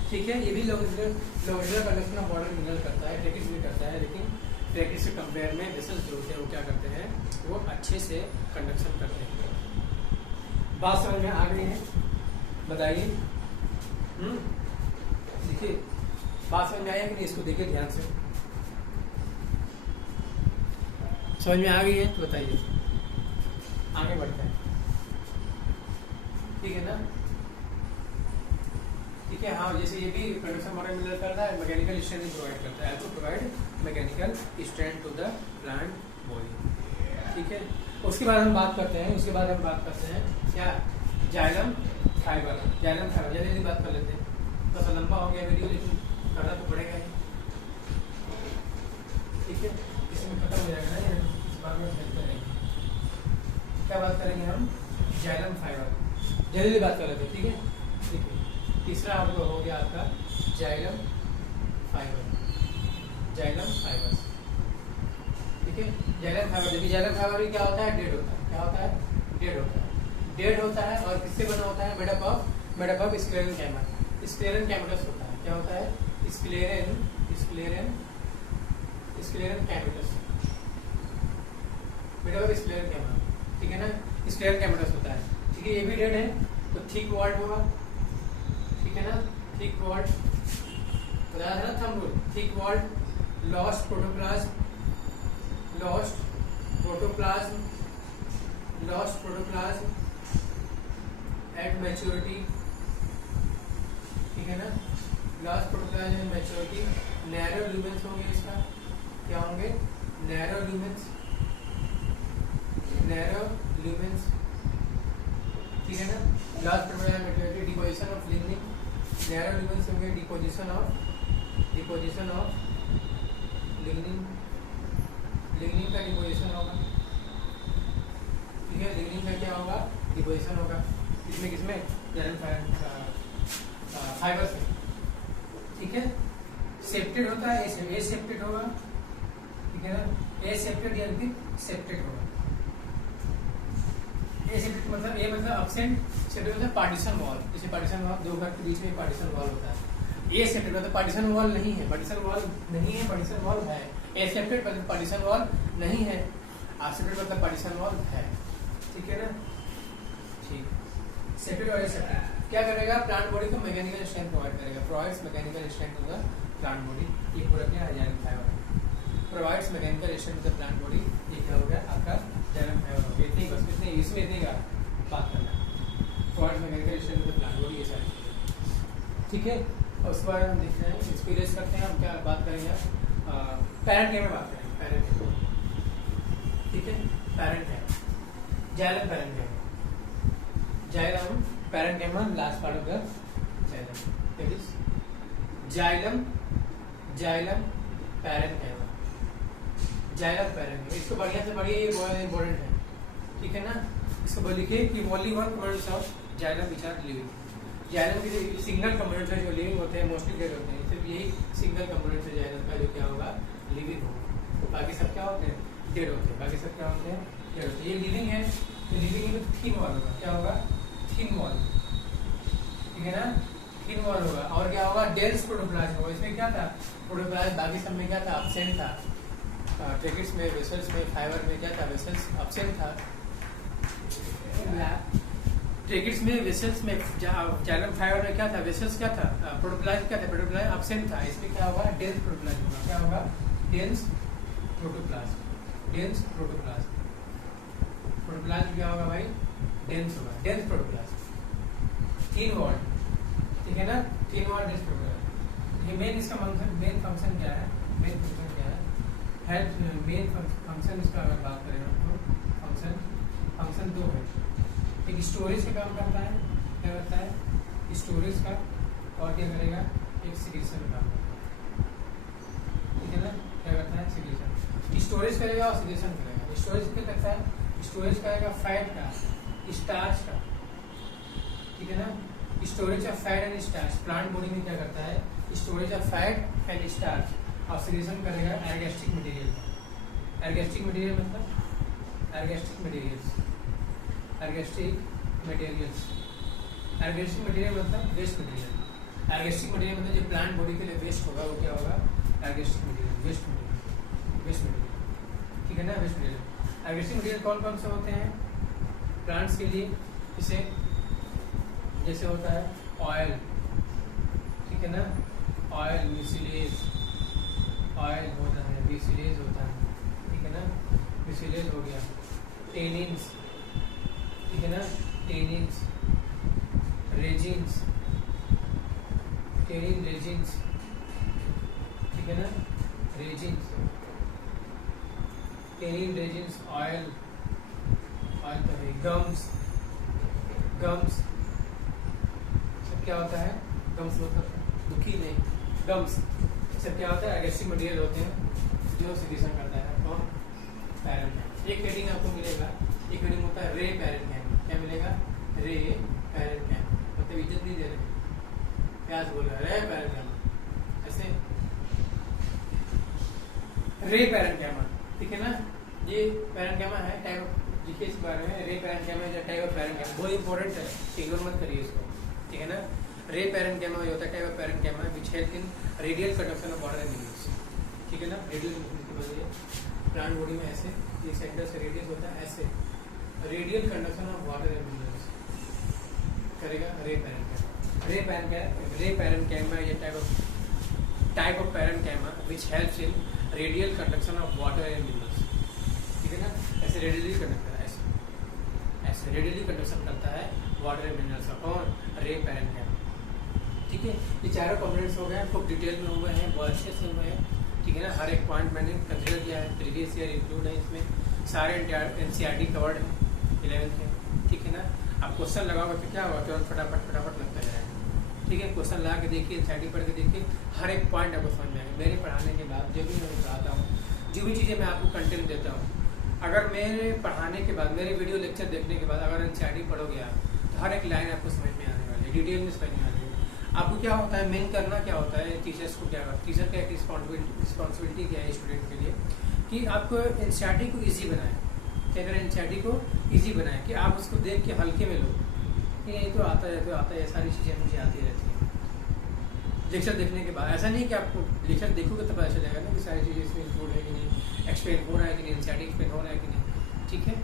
ठीक है, ये भी longitudinal conduction of water mineral करता है, ट्रैकेट्स भी करता है, लेकिन ट्रैकेट्स के कंपेयर में वेसल्स जो होते हैं वो क्या करते हैं, वो अच्छे से कंडक्शन करते हैं। बात समझ में आ गई है? बताइए। देखिए बात समझ में आई है कि नहीं, इसको देखिए ध्यान से। समझ में आ गई है तो बताइए, आगे बढ़ते हैं। ठीक है ना? ठीक है, हाँ, जैसे ये भी कंडक्शन वाटर मिनरल करता है, मैकेनिकल स्ट्रेंथ प्रोवाइड करता है, तो provide mechanical strength to the plant body. ठीक है, उसके बाद हम बात करते हैं क्या, जाइलम फाइबर। जल्दी बात कर लेते हैं, थोड़ा सा लंबा हो गया वीडियो, लेकिन करना तो पड़ेगा ही। ठीक है, इसमें खत्म हो जाएगा ना, इस बार में खेलते रहेंगे। क्या बात करेंगे हम, जाइलम फाइबर। जल्दी बात कर लेते हैं। ठीक है, ठीक है। तीसरा आपको हो गया आपका जाइलम फाइबर। ठीक है, जाइलम फाइबर। देखिए जाइलम फाइबर भी क्या होता है, डेड होता है। क्या होता है, डेड होता है। और किससे बना होता है, मेड अप ऑफ स्क्लेरन कैमेटस होता है। क्या होता है, स्क्लेरन कैमेटस, मेड अप ऑफ स्क्लेरन कैमेटस। ठीक है ना, स्क्लेरन कैमेटस होता है। ठीक है, ये भी डेड है, तो थिक वॉल्ड होगा। ठीक है ना, थिक वॉल्ड बताया था ना, thumb rule. Thick walled, lost protoplasm at maturity. ठीक है ना, lost protoplasm at maturity. Narrow lumens होंगे, इसका क्या होंगे, नैरो ल्यूमेंस। ठीक है ना, last protoplasm maturity. Deposition of lignin, narrow lumens होंगे, डिपोजिशन ऑफ लिग्निन का डिपोजिशन होगा। ठीक है, लिग्निन का क्या होगा, डिपोजिशन होगा। किसमें फाइबर से। ठीक है, सेप्टेड होता है, एसेप्टेड होगा। ठीक है ना, एसेप्टेड या फिर सेप्टेड होगा। एसेप्टेड मतलब ए मतलब एब्सेंट, सेप्टेड मतलब पार्टीशन वॉल। जैसे पार्टीशन वॉल, दो घर के बीच में पार्टीशन वॉल होता है। एसेप्टेड मतलब पार्टीशन वॉल नहीं है, पार्टीशन वॉल है। एसेप्टेड मतलब पार्टीशन वॉल नहीं है, एसेप्टेड मतलब पार्टीशन वॉल है। ठीक है ना, ठीक। सेप्टेड और एसेप्टेड क्या करेगा, प्लांट बॉडी को मैकेनिकल स्ट्रेंथ प्रोवाइड करेगा, provides mechanical strength to the plant body. ये पूरा क्या है, xylem fibre provides mechanical strength to the plant body. ये क्या हो गया आपका, जाइलम फाइबर हो गया। इतनी बस, इसमें इतनी का बात करना, provides mechanical strength to the plant body, ये सारी। ठीक है। और उसके बारे में हम देखते हैं, इसको इरेज करते हैं। हम क्या बात करेंगे, पैरेंट कैमा बात करेंगे, पैरेंट, ठीक है। Parent Kaima, xylem parent Kaima, xylem parent Kaima, last part of the xylem, that is xylem, xylem parent Kaima, xylem parent. इसको बढ़िया से पढ़िए, ये बहुत इंपॉर्टेंट है, ठीक है ना। इसको लिखिए कि only one components of xylem which are living. Xylem के जो सिंगल कंपोनेंट्स है जो लिविंग होते हैं, मोस्टली डेड होते हैं, सिर्फ यही सिंगल कंपोनेंट्स है जाइलम का जो क्या होगा, लिविंग होगा। बाकी सब क्या होते हैं, डेड होते हैं। बाकी सब क्या होते हैं, डेड होते हैं। ये लिविंग है, तो लिविंग में थिन वॉल होगा, क्या होगा, थिन वॉल, ठीक है ना, थिन वॉल होगा। और क्या होगा, डेंस प्रोटोप्लाज्म होगा। इसमें क्या था, प्रोटोप्लाज्म। बाकी सब में क्या था, एब्सेंट था। ट्रेकिड्स में, वेसल्स में, फाइबर में क्या था, वेसल्स एब्सेंट था। ट्रेकिड्स में, वेसल्स में, जाइलम फाइबर में क्या था, वेसल्स क्या था, प्रोटोप्लाज्म क्या था, प्रोटोप्लाज्म एब्सेंट था। इसमें क्या होगा, डेंस प्रोटोप्लाज्म होगा। क्या होगा, dense protoplasm, dense protoplasm. Protoplasm क्या होगा भाई, डेंस होगा, डेंस प्रोटोप्लाज्म, थिन वॉल, ठीक है ना, थिन वॉल, डेंस प्रोटोप्लाज्म। ये मेन इसका मेन फंक्शन क्या है, मेन फंक्शन क्या है, हेल्प। मेन फंक्शन इसका अगर बात करें तो फंक्शन दो है। एक स्टोरेज का काम करता है, क्या करता है, स्टोरेज का, और क्या करेगा, एक सिक्रीशन का काम करता है, ठीक है ना। क्या करता है, सिक्रीशन, स्टोरेज करेगा और सिक्रीशन करेगा। स्टोरेज क्या करता है, स्टोरेज करेगा फैट का, स्टार्च का, ठीक है ना। Storage of fat and starch, plant body में क्या करता है, storage of fat and starch, और सिक्रीशन करेगा एर्गेस्टिक मटेरियल। एर्गेस्टिक मटेरियल मतलब एर्गेस्टिक मटेरियल्स, एर्गेस्टिक मटेरियल्स, एर्गेस्टिक मटेरियल मतलब वेस्ट मटेरियल। एर्गेस्टिक मटेरियल मतलब जो प्लांट बॉडी के लिए वेस्ट होगा, वो क्या होगा, ergastic material, waste material, waste material, ठीक है ना, वेस्ट मटेरियल। एर्गेस्टिक मटेरियल कौन कौन से होते हैं प्लांट्स के लिए, इसे जैसे होता है ऑयल, ठीक है ना, ऑयल, मिसिलेज, ऑयल होता है, मिसिलेज होता है, ठीक है ना, मिसिलेज हो गया। टेनिन्स, ठीक है ना, टेनिन्स, रेजिन्स, टेनिन रेजिन्स, ठीक है ना, resins, tannin resins, oil, oil तो है, गम्स, गम्स सब क्या होता है, गम्स मतलब दुखी नहीं, गम्स सब क्या होता है, एर्गेस्टिक मटेरियल होते हैं जो सिक्रीशन करता है कौन, पैरेंट। एक हेडिंग आपको मिलेगा, एक हेडिंग होता है रे पैरेंट कैम। क्या मिलेगा, रे पैरेंट कैम, मतलब इज्जत नहीं दे रहे, प्याज बोल रहा है, रे पैरेंट कैम, ऐसे रे पैरेंट कैमा, ठीक है ना। ये पैरेंट कैमा है, टाइप लिखिए इस बारे में, रे पैरेंट कैमा या टाइप ऑफ पैरेंट कैमा, बहुत इंपॉर्टेंट है, इग्नोर मत करिए इसको, ठीक है ना। रे पैरेंट कैमा ये होता है type of parent Kaima which help in radial conduction of water and minerals, ठीक है ना। रेडियल प्लांट बॉडी में ऐसे, ये सेंटर से रेडियस होता है, ऐसे radial conduction of water and minerals करेगा रे पैरेंट कैमा। रे पैरेंट कैमा ये type of parent Kaima which helps in radial conduction of water and minerals, ठीक है ना। ऐसे रेडियली कंडक्ट करता है, ऐसे रेडियली कंडक्शन करता है वाटर एंड मिनरल्स का, कौन, रे पैरेंट कैमा, ठीक है। ये चारों कंपोनेंट्स हो गए, खूब डिटेल में हुए हैं, बहुत अच्छे से हुए हैं, ठीक है ना। हर एक पॉइंट मैंने कंसिडर किया है, प्रीवियस ईयर इंक्लूड है इसमें, सारे एनसीईआरटी कवर्ड है 11th में, ठीक है ना। आप क्वेश्चन लगाओगे तो क्या होगा, तुरंत फटाफट लगता जाएगा, ठीक है। क्वेश्चन लगा के देखिए, एनसीईआरटी पढ़ के देखिए, हर एक पॉइंट आपको समझ में आएगा। मेरे पढ़ाने के बाद जो भी मैं पढ़ाता हूँ, जो भी चीज़ें मैं आपको कंटेंट देता हूँ, अगर मेरे पढ़ाने के बाद, मेरे वीडियो लेक्चर देखने के बाद अगर एनसीईआरटी पढ़ोगे आप, तो हर एक लाइन आपको समझ में आने वाली है, डिटेल में समझ में आने वाली है। आपको क्या होता है, मेन करना क्या होता है, टीचर्स को क्या करता है, टीचर का एक रिस्पॉन्सिबिलिटी क्या है स्टूडेंट के लिए, कि आपको एनसीईआरटी को इजी बनाए, क्या करें, एनसीईआरटी को इजी बनाए, कि आप उसको देख के हल्के में लो, कि ये तो आता है, सारी चीज़ें मुझे आती रहती हैं। लेक्चर देखने के बाद ऐसा नहीं कि आपको लेक्चर देखोगे तो पता चलेगा ना कि सारी चीज़ें इसमें इंक्लूड है कि नहीं, एक्सप्लेन हो रहा है कि नहीं, एनसीईआरटी एक्सप्लेन हो रहा है कि नहीं, ठीक है।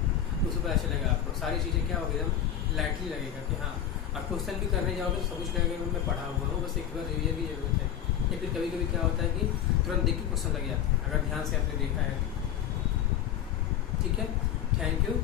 उससे पता चलेगा आपको, सारी चीज़ें क्या होगी, एकदम लाइटली लगेगा कि हाँ, आप क्वेश्चन भी करने जाओगे तो सब कुछ लगेगा मैं पढ़ा हुआ हूँ, बस एक बार रिवीजन की जरूरत है। या फिर कभी कभी क्या होता है कि तुरंत देख के क्वेश्चन लग जाते हैं, अगर ध्यान से आपने देखा है, ठीक है। Thank you.